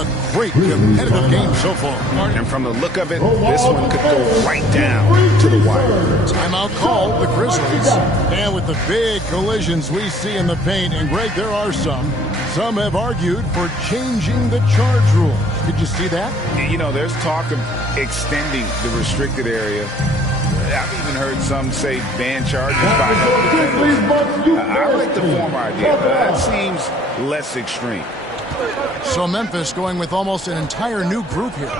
A great competitive game so far. And from the look of it, this one could go right down to the wire. Timeout call, the Grizzlies. And with the big collisions we see in the paint, and Greg, there are some have argued for changing the charge rules. Did you see that? You know, there's talk of extending the restricted area. I've even heard some say ban charges by defenders. I like the former idea. That seems less extreme. So Memphis going with almost an entire new group here.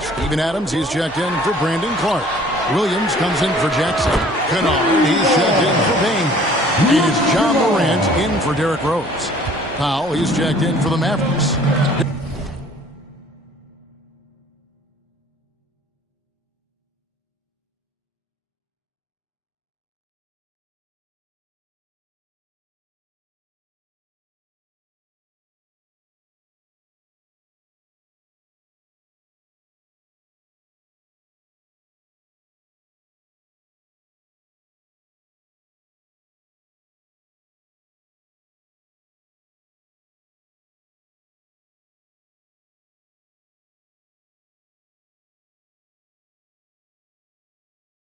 Steven Adams, he's checked in for Brandon Clark. Williams comes in for Jackson. Kennard, he's checked in for Bain. And it's John Morant in for Derrick Rose. Powell, he's checked in for the Mavericks.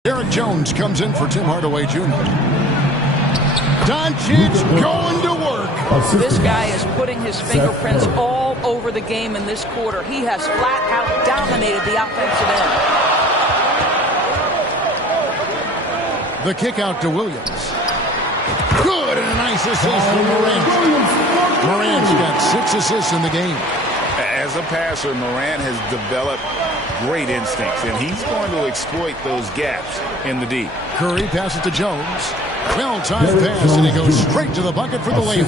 Derek Jones comes in for Tim Hardaway Jr. Doncic going to work. This guy is putting his fingerprints all over the game in this quarter. He has flat out dominated the offensive end. The kick out to Williams. Good, and a nice assist from Morant. Morant's got 6 assists in the game. As a passer, Morant has developed great instincts, and he's going to exploit those gaps in the D. Curry passes to Jones. Well-timed pass, and he goes straight to the bucket for the layup.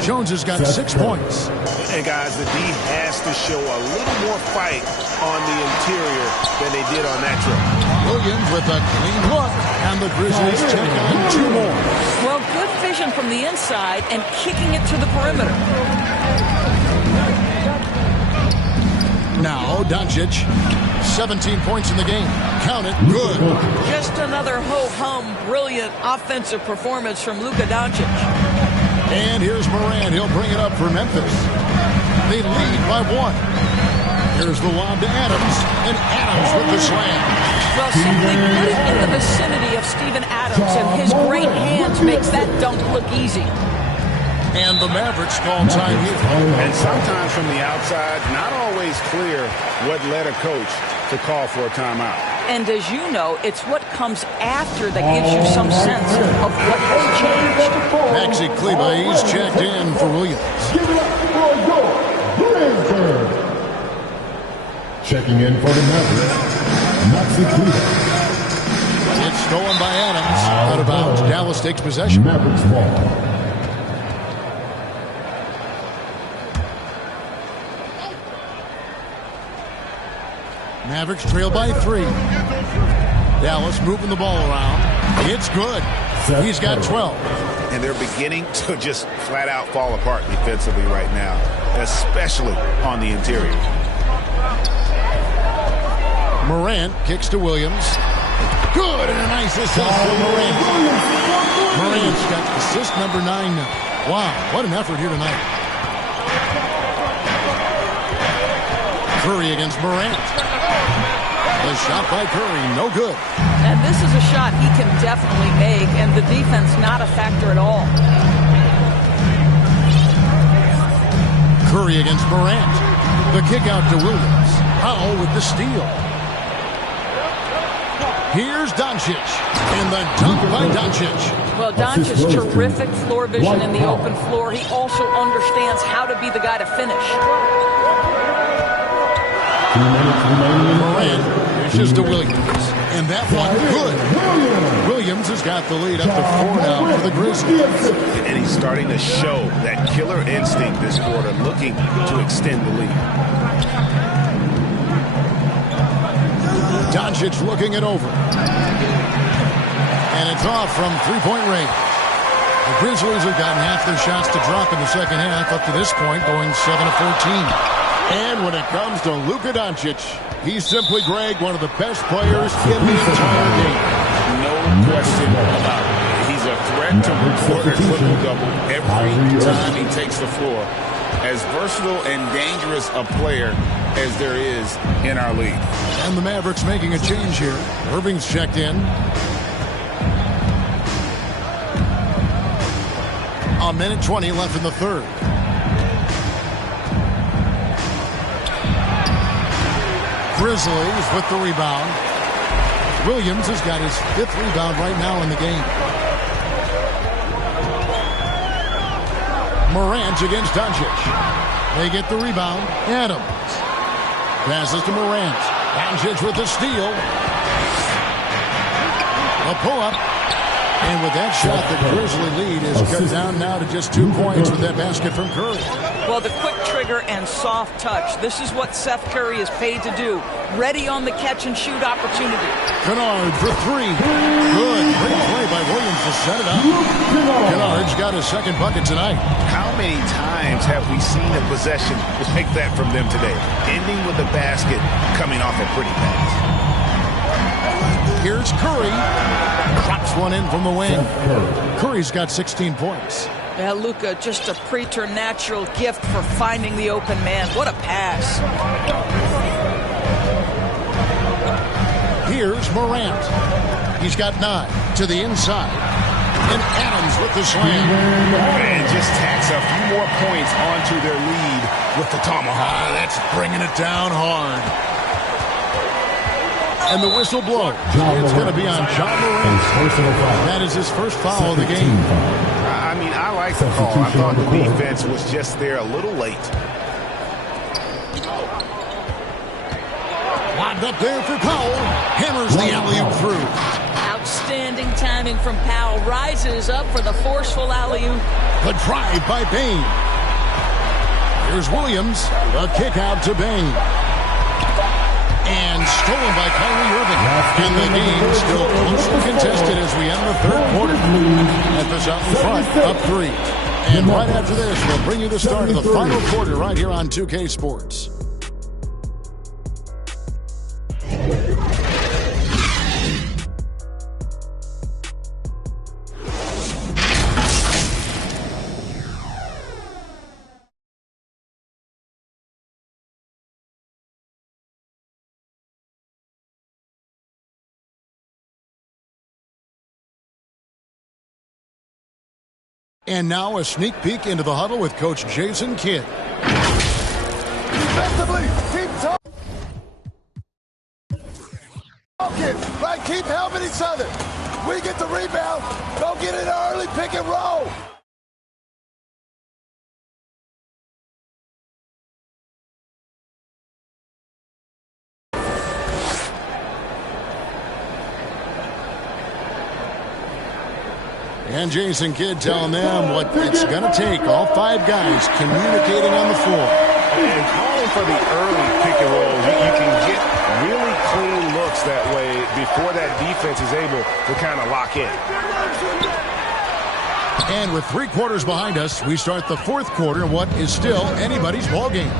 Jones has got 6 points. And guys, the D has to show a little more fight on the interior than they did on that trip. Williams with a clean look, and the Grizzlies take on 2 more. Well, good vision from the inside and kicking it to the perimeter. Now, Doncic, 17 points in the game. Count it, good. Just another ho-hum, brilliant offensive performance from Luka Doncic. And here's Morant. He'll bring it up for Memphis. They lead by 1. Here's the lob to Adams, and Adams with the slam. Well, simply put it in the vicinity of Steven Adams, and his great hands makes that dunk look easy. And the Mavericks call time here. And sometimes from the outside, not always clear what led a coach to call for a timeout. And as you know, it's what comes after that gives you some sense of what has changed. Maxi Kleber, he's checked in for Williams. Checking in for the Mavericks, Maxi Kleber. It's stolen by Adams. Out of bounds. Dallas takes possession. Mavericks ball. Mavericks trail by 3. Dallas moving the ball around. It's good. He's got 12. And they're beginning to just flat out fall apart defensively right now, especially on the interior. Morant kicks to Williams. Good, and a nice assist for Morant. Morant's got assist number 9 now. Wow, what an effort here tonight. Curry against Morant. The shot by Curry, no good. And this is a shot he can definitely make, and the defense not a factor at all. Curry against Morant. The kick out to Williams. Powell with the steal. Here's Doncic. And the dunk by Doncic. Well, Doncic's terrific floor vision in the open floor. He also understands how to be the guy to finish. Morant pitches to Williams. And that one good. Williams has got the lead up to 4 now for the Grizzlies. And he's starting to show that killer instinct this quarter, looking to extend the lead. Doncic looking it over. And it's off from three-point range. The Grizzlies have gotten half their shots to drop in the second half up to this point, going 7 of 14. And when it comes to Luka Doncic, he's simply, Greg, one of the best players in the entire game. No question about it. He's a threat to record a triple-double every time he takes the floor. as versatile and dangerous a player as there is in our league. And the Mavericks making a change here. Irving's checked in. A minute 20 left in the third. Grizzlies with the rebound. Williams has got his 5th rebound right now in the game. Morant against Doncic. They get the rebound. Adams passes to Morant. Doncic with the steal. A pull-up. And with that shot, the Grizzly lead is cut down now to just 2 points with that basket from Curry. Well, the quick trigger and soft touch. This is what Seth Curry is paid to do. Ready on the catch-and-shoot opportunity. Kennard for 3. Good. Great play by Williams to set it up. Kennard's got his 2nd bucket tonight. How many times have we seen a possession like that from them today? Ending with a basket, coming off a pretty pass. Here's Curry. Drops one in from the wing. Curry's got 16 points. Yeah, Luka, just a preternatural gift for finding the open man. What a pass. Here's Morant. He's got 9 to the inside. And Adams with the slam. And just tacks a few more points onto their lead with the tomahawk. That's bringing it down hard. And the whistle blows. It's going to be on John Morant. That is his first foul of the game. I mean, I like the call. I thought the defense was just there a little late. Lobbed up there for Powell. Hammers the alley-oop through. Outstanding timing from Powell. Rises up for the forceful alley-oop. The drive by Bane. Here's Williams. A kick out to Bane. And stolen by Kyrie Irving. And the game still closely contested as we end the 3rd quarter. Memphis out in front, up 3. And right after this, we'll bring you the start of the final quarter right here on 2K Sports. And now a sneak peek into the huddle with Coach Jason Kidd. Defensively, keep talking, right? Keep helping each other. We get the rebound. Don't get in early pick and roll. And Jason Kidd telling them what it's going to take. All 5 guys communicating on the floor. And calling for the early pick and roll. You can get really clean looks that way before that defense is able to kind of lock in. And with 3 quarters behind us, we start the 4th quarter in what is still anybody's ballgame.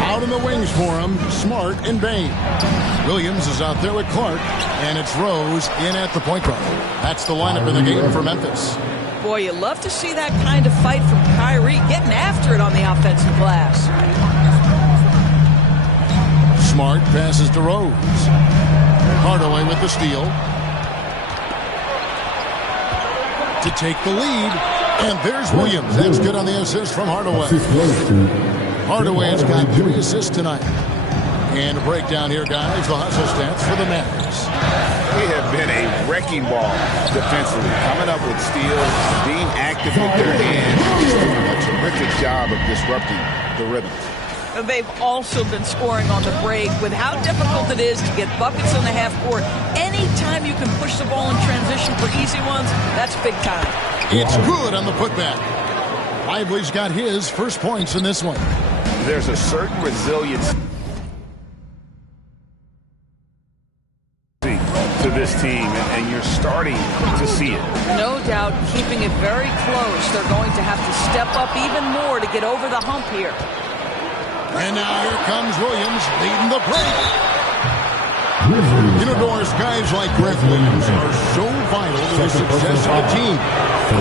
Out in the wings for him, Smart and Bane. Williams is out there with Clark, and it's Rose in at the point guard. That's the lineup in the game for Memphis. Boy, you love to see that kind of fight from Kyrie, getting after it on the offensive glass. Smart passes to Rose. Hardaway with the steal. To take the lead, and there's Williams. That's good on the assist from Hardaway. Hardaway has got 3 assists tonight. And a breakdown here, guys. The hustle stats for the Mavericks. They have been a wrecking ball defensively, coming up with steals, being active with their hands, just doing a terrific job of disrupting the rhythm. They've also been scoring on the break. With how difficult it is to get buckets on the half court, anytime you can push the ball in transition for easy ones, that's big time. It's good on the putback. Lively's got his first points in this one. There's a certain resilience to this team, and you're starting to see it. No doubt, keeping it very close. They're going to have to step up even more to get over the hump here. And now here comes Williams leading the break. You know, Doris, guys like Grant Williams are so vital to the success of the team.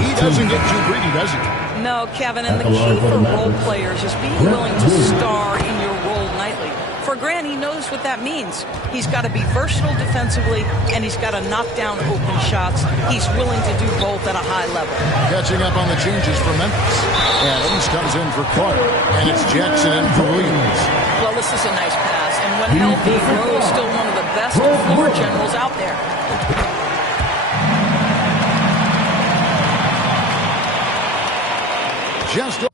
He doesn't get too greedy, does he? No, Kevin, and the key for role players is being willing to star in your role nightly. For Grant, he knows what that means. He's got to be versatile defensively, and he's got to knock down open shots. He's willing to do both at a high level. Catching up on the changes for Memphis. Adams comes in for Clark, and it's Jackson in for Williams. Well, this is a nice pass, and when healthy, Rowe is still one of the best floor generals out there. Just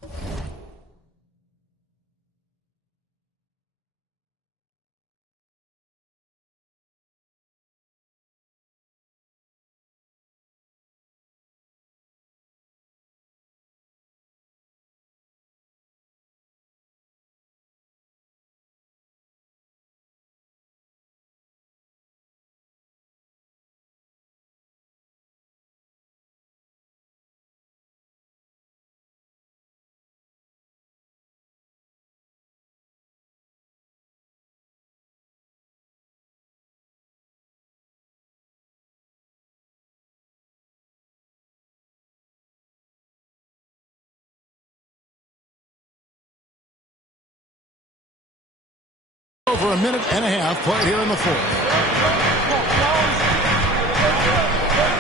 over a minute and a half played here in the fourth.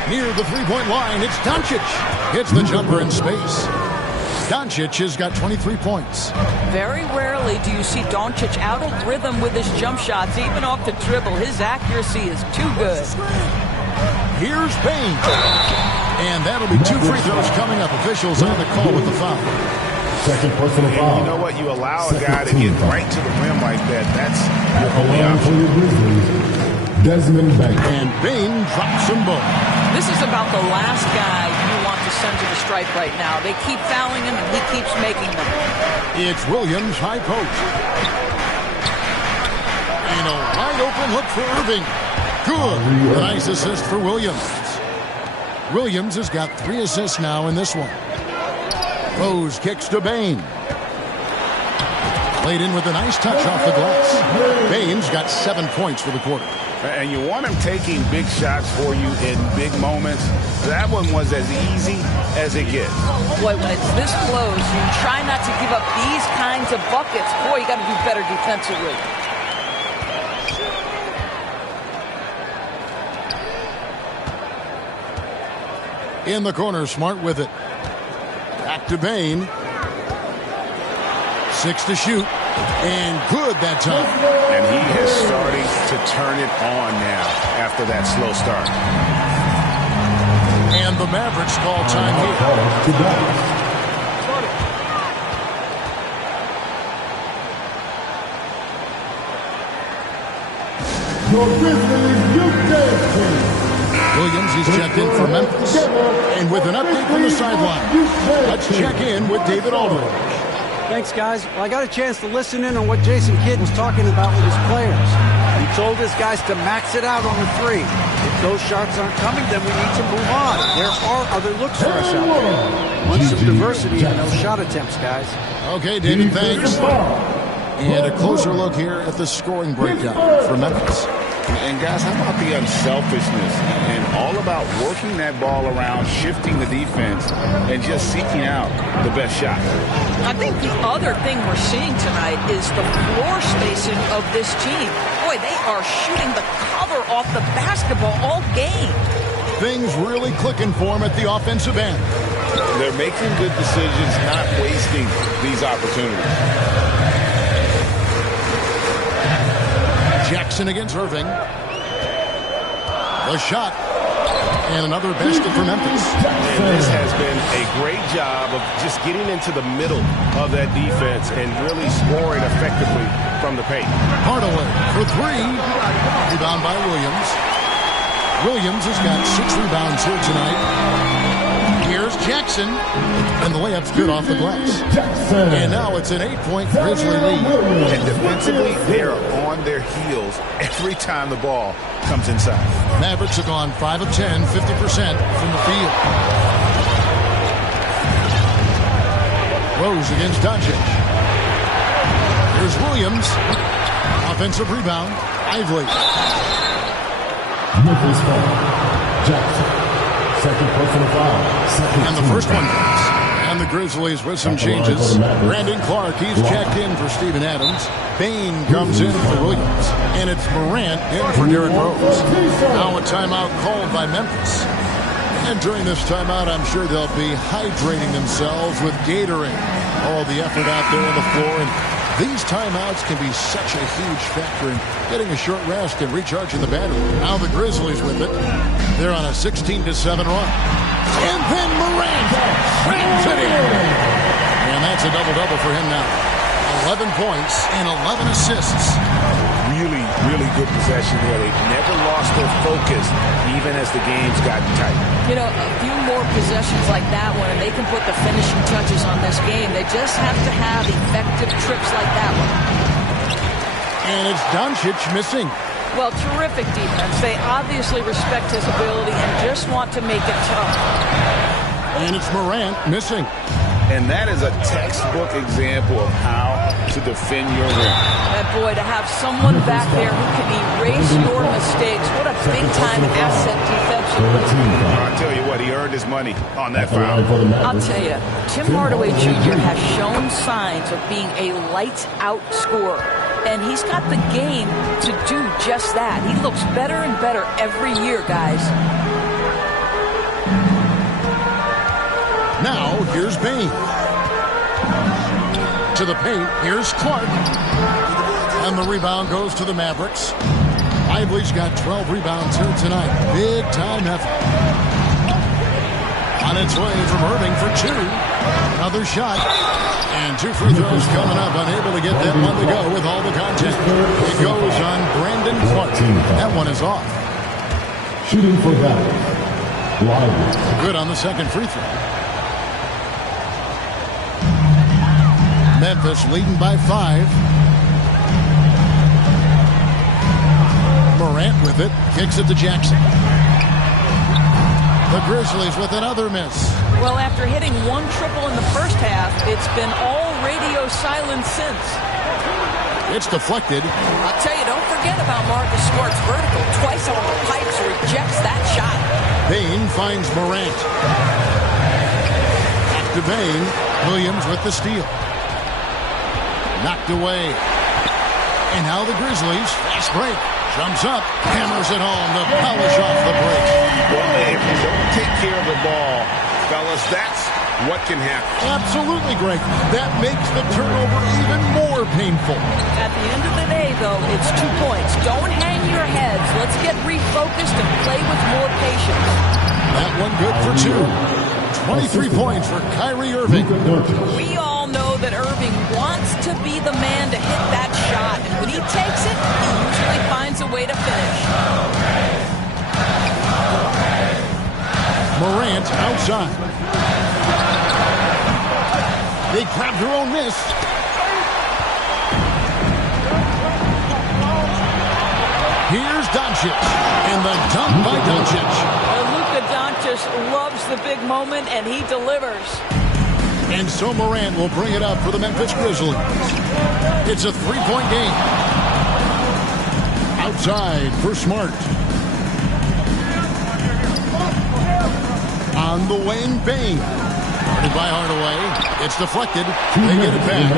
Near the three-point line, it's Doncic. Hits the jumper in space. Doncic has got 23 points. Very rarely do you see Doncic out of rhythm with his jump shots, even off the dribble. His accuracy is too good. Here's Payne. And that'll be 2 free throws coming up. Officials on the call with the foul. Second personal foul. You know what? You allow a guy to get right to the rim like that. That's your only Allowing for option. your Grizzlies, Desmond Bain. And Payne drops them both. This is about the last guy you want to send to the stripe right now. They keep fouling him, and he keeps making them. It's Williams, high post. And a wide open look for Irving. Good. A nice assist for Williams. Williams has got 3 assists now in this one. Rose kicks to Bain. Played in with a nice touch off the glass. Bain's got 7 points for the quarter. And you want him taking big shots for you in big moments. That one was as easy as it gets. Boy, when it's this close, you try not to give up these kinds of buckets. Boy, you got to do better defensively. In the corner, Smart with it. Back to Bain. 6 to shoot. And good that time. And he is starting to turn it on now after that slow start. And the Mavericks call time here. To Dallas. Your Grizzlies Youth Dance Team. Williams, he's checked in for Memphis. And with an update from the sideline, let's check in with David Aldridge. Thanks, guys. Well, I got a chance to listen in on what Jason Kidd was talking about with his players. He told his guys to max it out on the 3. If those shots aren't coming, then we need to move on. There are other looks for us out there. Want some diversity in those shot attempts, guys. Okay, David, thanks. And a closer look here at the scoring breakdown for Memphis. And guys, how about the unselfishness and all about working that ball around, shifting the defense, and just seeking out the best shot? I think the other thing we're seeing tonight is the floor spacing of this team. Boy, they are shooting the cover off the basketball all game. Things really clicking for him at the offensive end. They're making good decisions, not wasting these opportunities. Jackson against Irving. The shot. And another basket for Memphis. And this has been a great job of just getting into the middle of that defense and really scoring effectively from the paint. Hardaway for 3. Rebound by Williams. Williams has got 6 rebounds here tonight. Here's Jackson. And the layup's good off the glass. And now it's an 8-point Grizzly lead. And defensively, they're on their heels every time the ball comes inside. Mavericks have gone 5 of 10, 50% from the field. Rose against Doncic. Here's Williams. Offensive rebound. Ively. Memphis foul. Jackson. Second personal foul. And the first one goes. And the Grizzlies with some changes. Brandon Clark, he's checked in for Steven Adams. Bane comes in for Williams. And it's Morant in for Derrick Rose. Now a timeout called by Memphis. And during this timeout, I'm sure they'll be hydrating themselves with Gatorade. All the effort out there on the floor. And these timeouts can be such a huge factor in getting a short rest and recharging the battery. Now the Grizzlies with it. They're on a 16-7 run. And then Morant rams it in. And that's a double-double for him now. 11 points and 11 assists. Really, really good possession there. They never lost their focus, even as the game's gotten tight. You know, a few more possessions like that one, and they can put the finishing touches on this game. They just have to have effective trips like that one. And it's Doncic missing. Well, terrific defense. They obviously respect his ability and just want to make it tough. And it's Morant missing. And that is a textbook example of how to defend your rim. And boy, to have someone back there who can erase your mistakes, what a big-time asset defensively. I'll tell you what, he earned his money on that foul. I'll tell you, Tim Hardaway Jr. has shown signs of being a lights-out scorer. And he's got the game to do just that. He looks better and better every year, guys. Now, here's Bane. To the paint, here's Clark. And the rebound goes to the Mavericks. Lively's got 12 rebounds here tonight. Big-time effort. On its way from Irving for two. Another shot. And two free throws coming up. Unable to get that one to go with all the contact. It goes on Brandon Clark. That one is off. Shooting for that. Lively. Good on the second free throw. Memphis leading by 5. Morant with it. Kicks it to Jackson. The Grizzlies with another miss. Well, after hitting one triple in the first half, it's been all radio silence since. It's deflected. I'll tell you, don't forget about Marcus Smart's vertical. Twice on the pipes, rejects that shot. Bane finds Morant. Back to Bane. Williams with the steal. Knocked away. And now the Grizzlies. Fast break. Jumps up. Hammers it home to polish off the break. Well, if you don't take care of the ball, fellas, that's what can happen. Absolutely, Greg. That makes the turnover even more painful. At the end of the day, though, it's 2 points. Don't hang your heads. Let's get refocused and play with more patience. That one good for 2. 23 points for Kyrie Irving. We all know that Irving wants to be the man to hit that shot. And when he takes it, he usually finds a way to finish. Morant outside. They grabbed their own miss. Here's Doncic. And the dunk by Doncic. Luka Doncic loves the big moment, and he delivers. And so Morant will bring it up for the Memphis Grizzlies. It's a 3-point game. Outside for Smart. On the wing, Bane. Guarded by Hardaway. It's deflected. They get it back.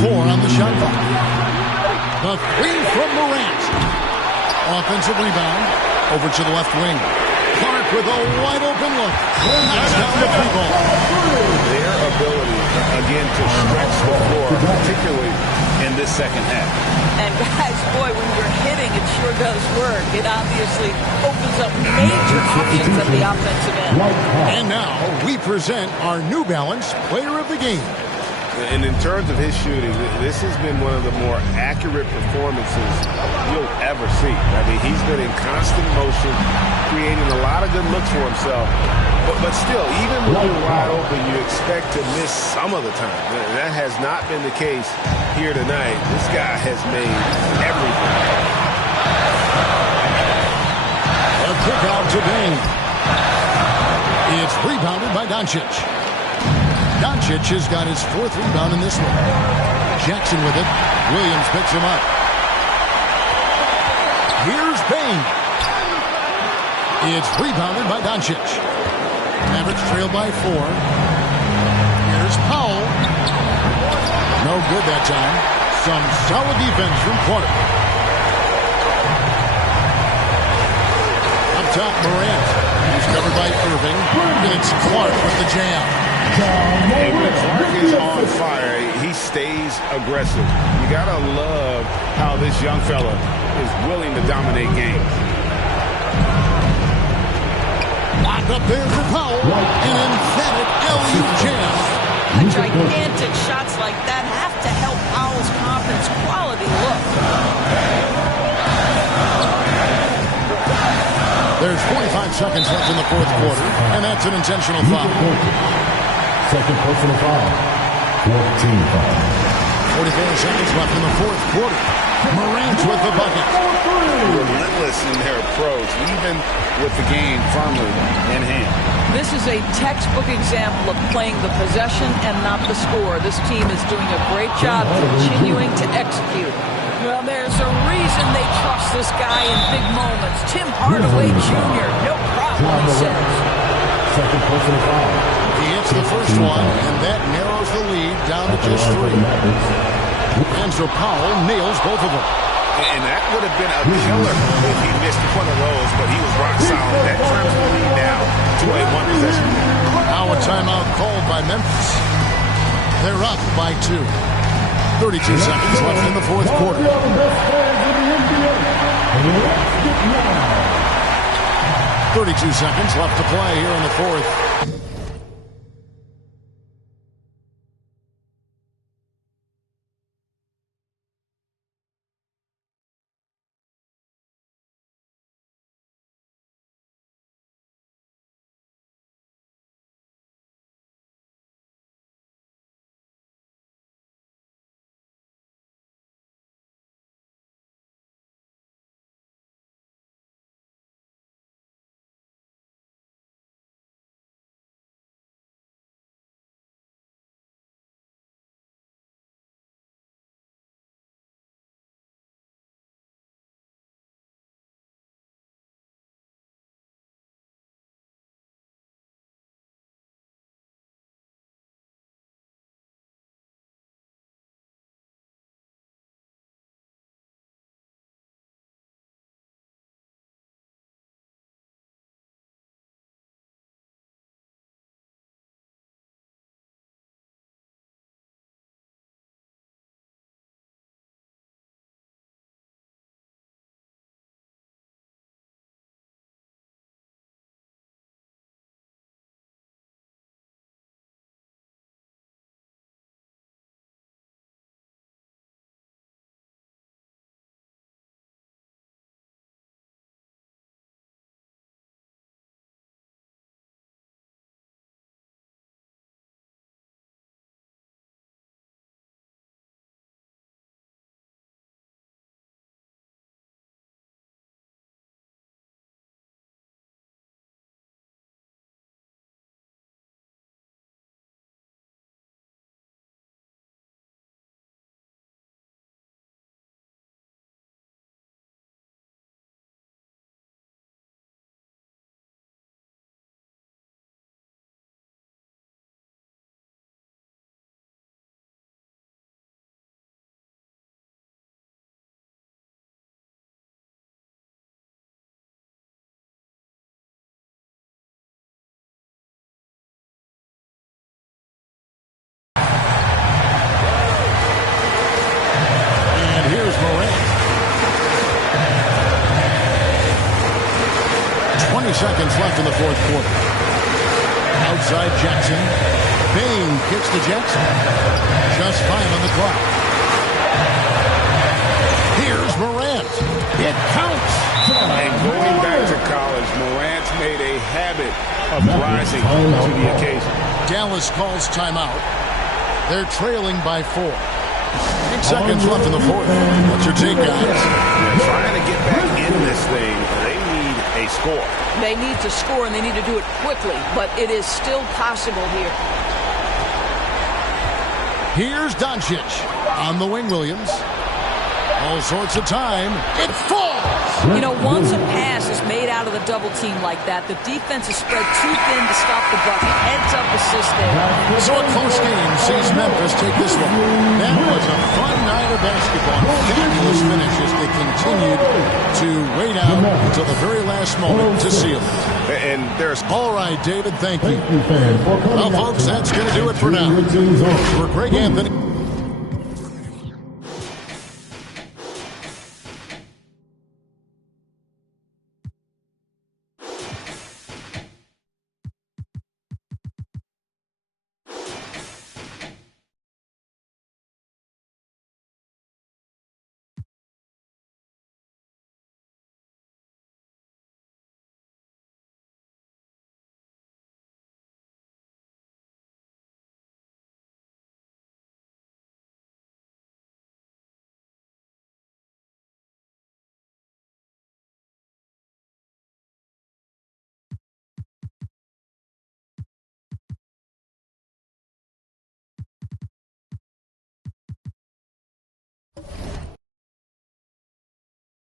4 on the shot clock. The 3 from Morant. Offensive rebound. Over to the left wing. Clark with a wide open look. Knocks down the 3 ball. Their ability, again, to stretch the floor, particularly in this second half. And guys, boy, when you're hitting, it sure does work. It obviously opens up major options at the offensive end. And now we present our New Balance Player of the Game. And in terms of his shooting, this has been one of the more accurate performances you'll ever see. I mean, he's been in constant motion, creating a lot of good looks for himself. But still, even when you're wide open, you expect to miss some of the time. That has not been the case here tonight. This guy has made everything. A kick out to Bane. It's rebounded by Doncic. Doncic has got his 4th rebound in this one. Jackson with it. Williams picks him up. Here's Bane. It's rebounded by Doncic. Mavericks trail by 4. Here's Powell. No good that time. Some solid defense from Clark. Up top, Morant. He's covered by Irving. And it's Clark with the jam. And when Clark is on fire, he stays aggressive. You gotta love how this young fella is willing to dominate games. Locked up there for Powell. An emphatic alley-oop jam. Gigantic shots like that have to help Powell's confidence. Quality look. There's 45 seconds left in the fourth quarter, and that's an intentional foul. Second personal foul. 14 foul. 44 seconds left in the fourth quarter. Morant with the bucket. Relentless in their approach, even with the game firmly in hand. This is a textbook example of playing the possession and not the score. This team is doing a great job continuing to execute. Well, there's a reason they trust this guy in big moments. Tim Hardaway Jr., no problem, he says. Second personal foul. He hits the first one, and that narrows the lead down to just 3. And so Powell nails both of them. And that would have been a killer if he missed one of those, but he was rock solid. That turns the lead now to a one-possession game. Now a timeout called by Memphis. They're up by 2. 32 seconds left in the fourth quarter. 32 seconds left to play here in the fourth. Seconds left in the fourth quarter. Outside Jackson. Bane kicks to Jackson. Just 5 on the clock. Here's Morant. It counts. And going back to college, Morant's made a habit of rising to the occasion. Dallas calls timeout. They're trailing by 4. 6 seconds left in the fourth. What's your take, guys? They're trying to get back in this thing. They need a score. They need to score, and they need to do it quickly, but it is still possible here. Here's Doncic on the wing, Williams. All sorts of time. It falls! You know, once a pass is made out of the double team like that, the defense is spread too thin to stop the bucket. Heads up assist there. So a close game sees Memphis take this one. That was a fun night of basketball. Fabulous finish as they continued to wait out until the very last moment to seal it. And there's all right, David, thank you. Well, folks, that's going to do it for now. For Greg Anthony.